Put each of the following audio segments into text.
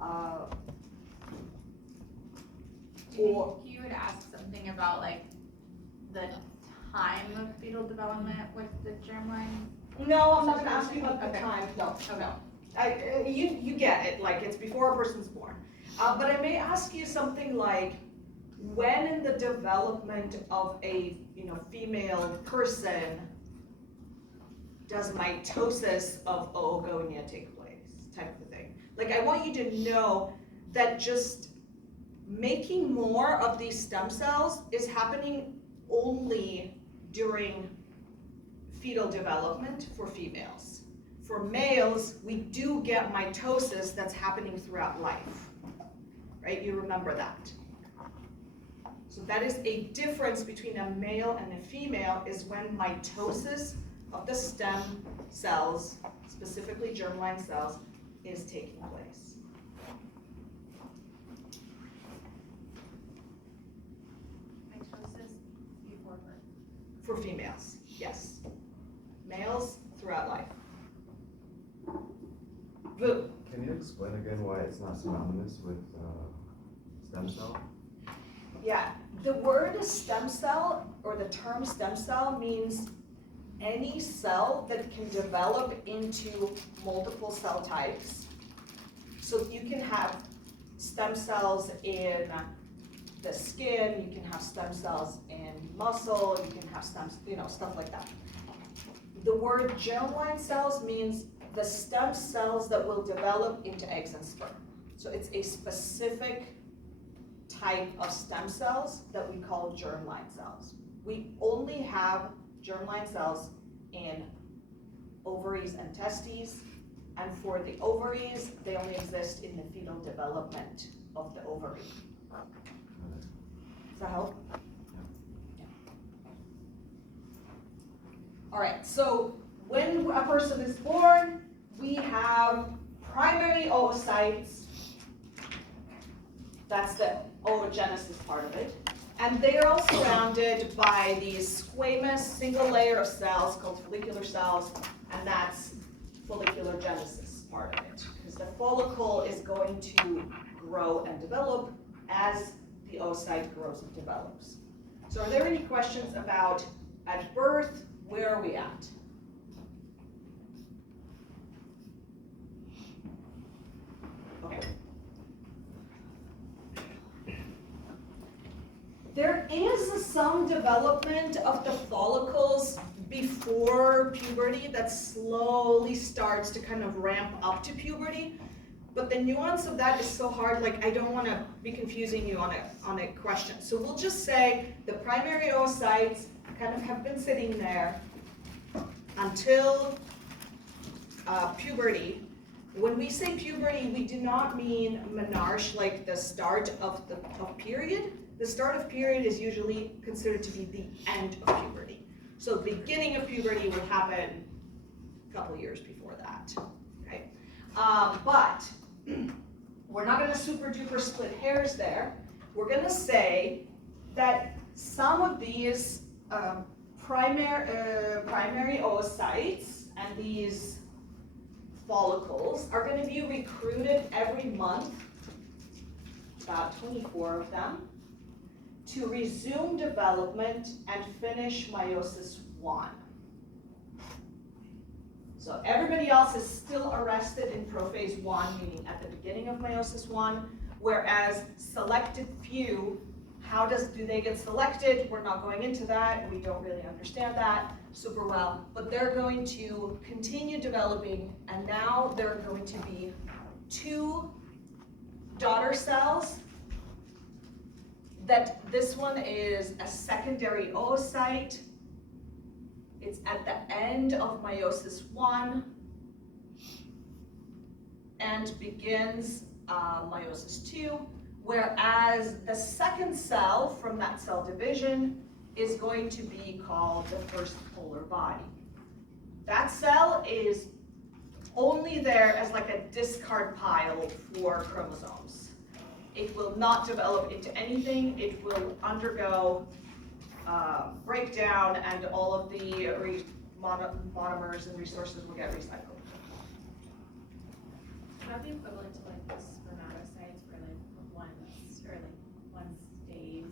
Do you think you would ask something about like the time of fetal development with the germline? No, I'm not gonna ask you about the Okay. time, no, Okay. no. You get it, like it's before a person's born. But I may ask you something like, when in the development of a female person does mitosis of oogonia take place, type of thing. Like I want you to know that just making more of these stem cells is happening only during fetal development for females. For males, we do get mitosis that's happening throughout life, right? You remember that. So that is a difference between a male and a female, is when mitosis of the stem cells, specifically germline cells, is taking place. Mitosis before birth. For females, yes. Males throughout life. Vu. Can you explain again why it's not synonymous with stem cell? Yeah, the word stem cell, or the term stem cell, means any cell that can develop into multiple cell types. So you can have stem cells in the skin, you can have stem cells in muscle, you can have stuff like that. The word germline cells means the stem cells that will develop into eggs and sperm. So it's a specific type of stem cells that we call germline cells. We only have germline cells in ovaries and testes, and for the ovaries, they only exist in the fetal development of the ovary. Does that help? Yeah. All right, so when a person is born, we have primary oocytes. That's the oogenesis part of it. And they are all surrounded by these squamous single layer of cells called follicular cells, and that's follicular genesis part of it. Because the follicle is going to grow and develop as the oocyte grows and develops. So are there any questions about at birth, where are we at? Okay. There is some development of the follicles before puberty that slowly starts to kind of ramp up to puberty. But the nuance of that is so hard, like I don't want to be confusing you on a question. So we'll just say the primary oocytes kind of have been sitting there until puberty. When we say puberty, we do not mean menarche, like the start of period. The start of period is usually considered to be the end of puberty. So the beginning of puberty will happen a couple years before that, okay? But we're not gonna super duper split hairs there. We're gonna say that some of these primary oocytes and these follicles are going to be recruited every month, about 24 of them, to resume development and finish meiosis 1. So everybody else is still arrested in prophase 1, meaning at the beginning of meiosis 1, whereas selected few, how do they get selected? We're not going into that, and we don't really understand that super well, but they're going to continue developing, and now there are going to be 2 daughter cells. That this one is a secondary oocyte. It's at the end of meiosis 1 and begins meiosis 2, whereas the second cell from that cell division is going to be called the first polar body. That cell is only there as like a discard pile for chromosomes. It will not develop into anything. It will undergo breakdown, and all of the monomers and resources will get recycled. have the equivalent to like the spermatocytes where like one stays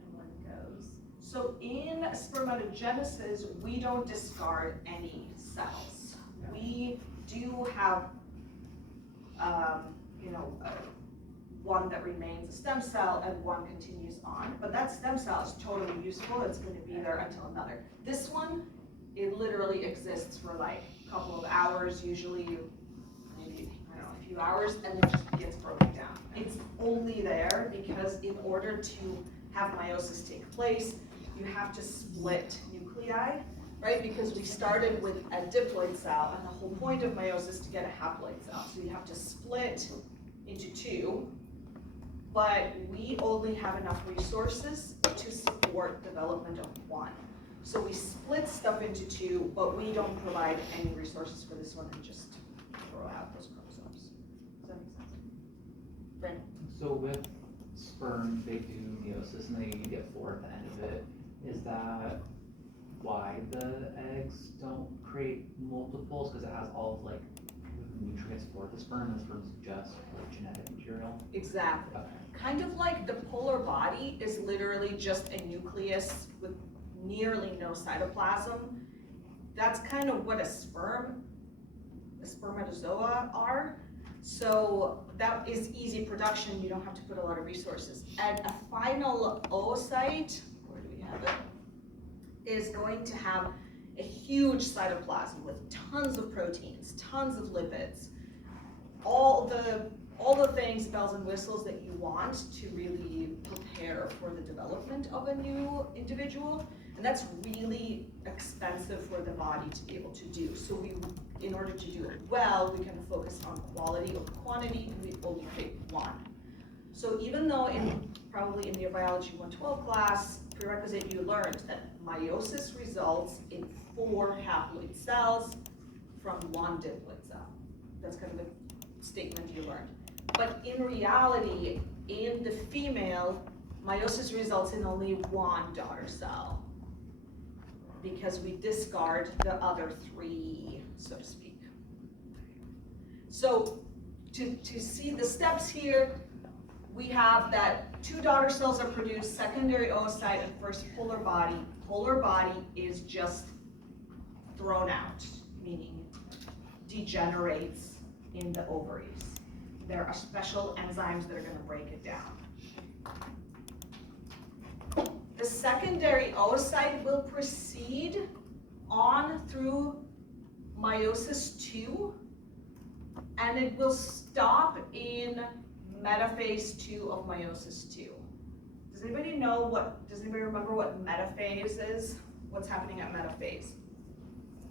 and one goes? So in spermatogenesis, we don't discard any cells. We do have, one that remains a stem cell and one continues on. But that stem cell is totally useful. It's going to be there until another. This one, it literally exists for like a couple of hours, usually maybe, I don't know, a few hours, and then just gets broken down. It's only there because in order to have meiosis take place, you have to split nuclei, right? Because we started with a diploid cell, and the whole point of meiosis is to get a haploid cell. So you have to split into two, but we only have enough resources to support development of one. So we split stuff into two, but we don't provide any resources for this one and just throw out those chromosomes. Does that make sense? Brandon? So with sperm, they do meiosis and they get four at the end of it. Is that why the eggs don't create multiples? Because it has all of like the nutrients for the sperm, and the sperm's just like genetic material? Exactly. Okay. Kind of like the polar body is literally just a nucleus with nearly no cytoplasm. That's kind of what a spermatozoa are. So that is easy production. You don't have to put a lot of resources. And a final oocyte, where do we have it, is going to have a huge cytoplasm with tons of proteins, tons of lipids, all the things, bells and whistles that you want to really prepare for the development of a new individual. And that's really expensive for the body to be able to do. So in order to do it well, we can focus on quality over quantity, and we only pick one. So even though probably in your biology 112 class prerequisite, you learned that meiosis results in 4 haploid cells from 1 diploid cell. That's kind of a statement you learned. But in reality, in the female, meiosis results in only 1 daughter cell, because we discard the other 3, so to speak. So to see the steps here, we have that 2 daughter cells are produced, secondary oocyte and first polar body. Polar body is just thrown out, meaning degenerates in the ovaries. There are special enzymes that are going to break it down. The secondary oocyte will proceed on through meiosis 2, and it will stop in metaphase 2 of meiosis 2. Does anybody remember what metaphase is? What's happening at metaphase?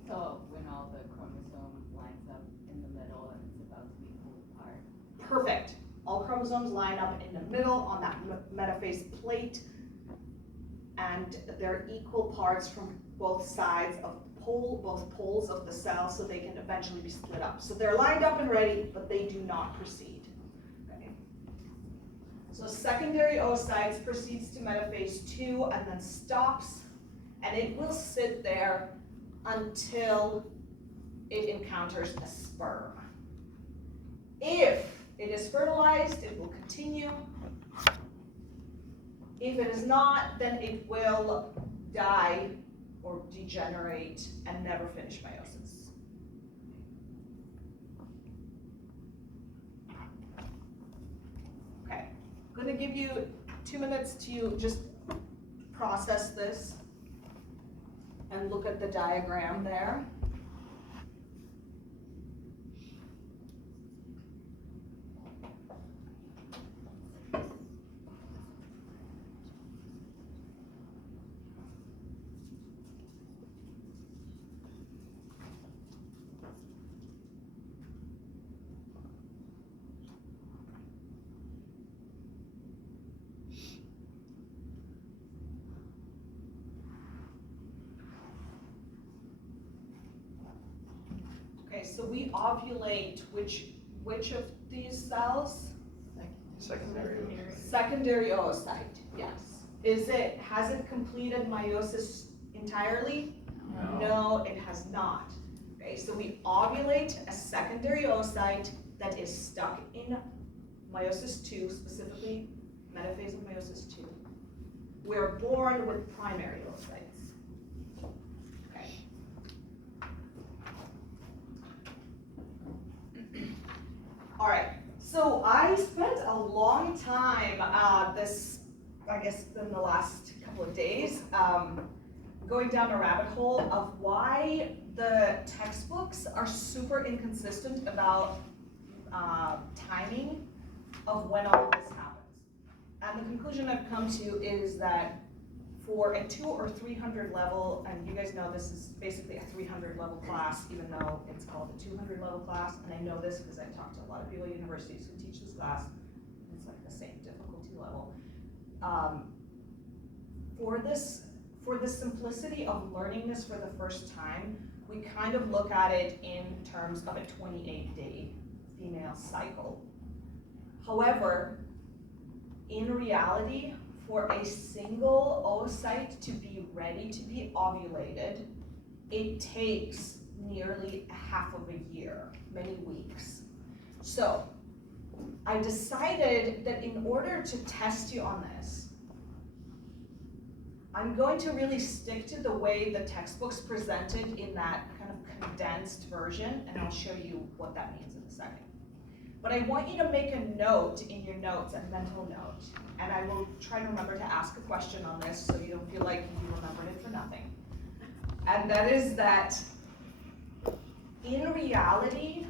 So when all the chromosome lines up in the middle and it's about to be pulled apart. Perfect. All chromosomes line up in the middle on that metaphase plate, and they're equal parts from both sides of both poles of the cell, so they can eventually be split up. So they're lined up and ready, but they do not proceed. Okay. So secondary oocytes proceeds to metaphase 2 and then stops, and it will sit there until it encounters a sperm. If it is fertilized, it will continue. If it is not, then it will die or degenerate and never finish meiosis. Okay, I'm going to give you 2 minutes to just process this and look at the diagram there. So we ovulate which of these cells? Secondary. Secondary oocyte, yes. Has it completed meiosis entirely? No. No, it has not. Okay, so we ovulate a secondary oocyte that is stuck in meiosis II, specifically metaphase of meiosis II. We're born with primary oocytes. Okay. All right, so I spent a long time, I guess in the last couple of days, going down a rabbit hole of why the textbooks are super inconsistent about timing of when all of this happens. And the conclusion I've come to is that for a 200 or 300 level, and you guys know this is basically a 300 level class, even though it's called a 200 level class, and I know this because I've talked to a lot of people at universities who teach this class, it's like the same difficulty level. For the simplicity of learning this for the first time, we kind of look at it in terms of a 28-day female cycle. However, in reality, for a single oocyte to be ready to be ovulated, it takes nearly half of a year, many weeks. So I decided that in order to test you on this, I'm going to really stick to the way the textbooks presented in that kind of condensed version, and I'll show you what that means in a second. But I want you to make a note in your notes, a mental note, and I will try to remember to ask a question on this so you don't feel like you remembered it for nothing. And that is that in reality,